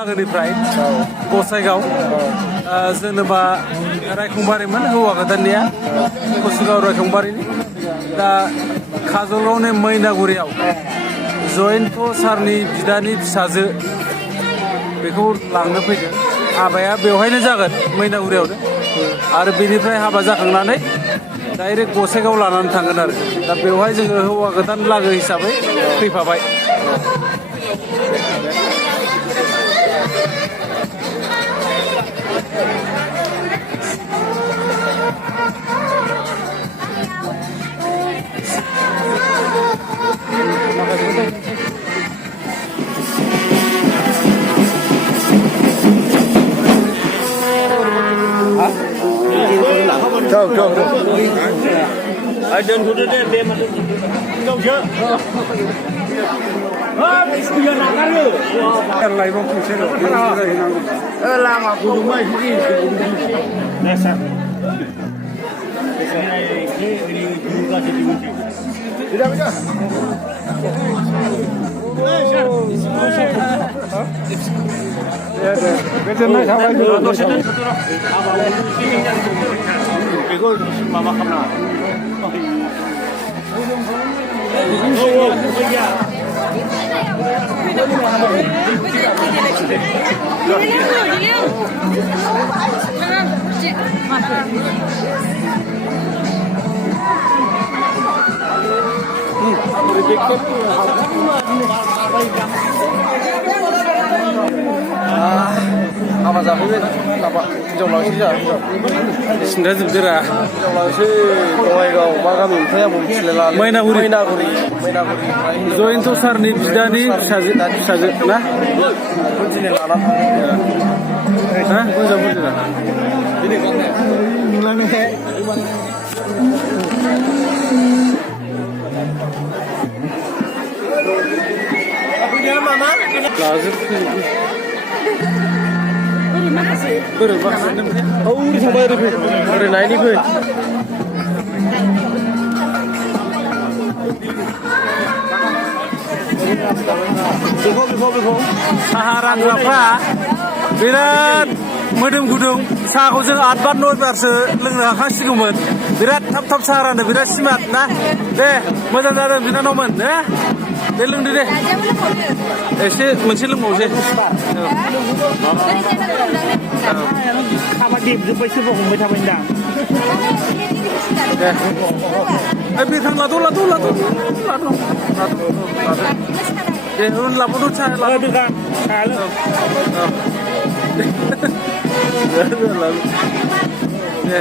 लागोनिफ्राय गसाइगाव जेनेबा रायखंबारिमोन हौवा गोदाननिया गसाइगाव रायखंबारिनि दा काजलगावनि मैनागुरियाव जयन्त सारनि बिदानि फिसाजो बेखौ लांनो फैदों हाबाया बेवहायनो जागोन मैनागुरियावनो आरो बेनिफ्राय हाबा जाखांनानै डाइरेक्ट गसाइगाव लानानै थांगोन आरो दा बेवहाय जोङो हौवा गोदान लागो हिसाबै फैफाबाय Jauh. Ada dulu deh, dia masuk. Jauh. Dia nakar lu. Live फैसे Lama kudu mai sini. Dasar. Ini juga jadi musik. Tidak. Betul sampai dulu. Bego mama kamu. Apa जाफैबाय माबा हिनजाव लांसै सिन्था जोबदोरा हिनजाव लांसै बङाइगाव मा गामि ओमफ्राय आंबो मिथिलायला मैनागुरि जयन्त सारनि बिदानि फिसाजो ना दिनै लानानै हा मोजां बुजिना बोरै माखासे नों थांबाय ओरै नायनि फै बेखौ साहा रानग्राफ्रा बिराद मोदोम गुदुं साहाखौ जों 8 बार 9 बारसो लोंनो हाखांसिगौमोन बिराद थाब साहा रानो बिराद स्मार्ट ना दे मोजां जादों बिनानावमोन दे लोंदो दे एसे मोनसे लोंबावसै खाबादि जोब्बायसो हमबाय थाबायदां दे बेथां लाद' दे उन लाबोद' साहा लाबोदो दे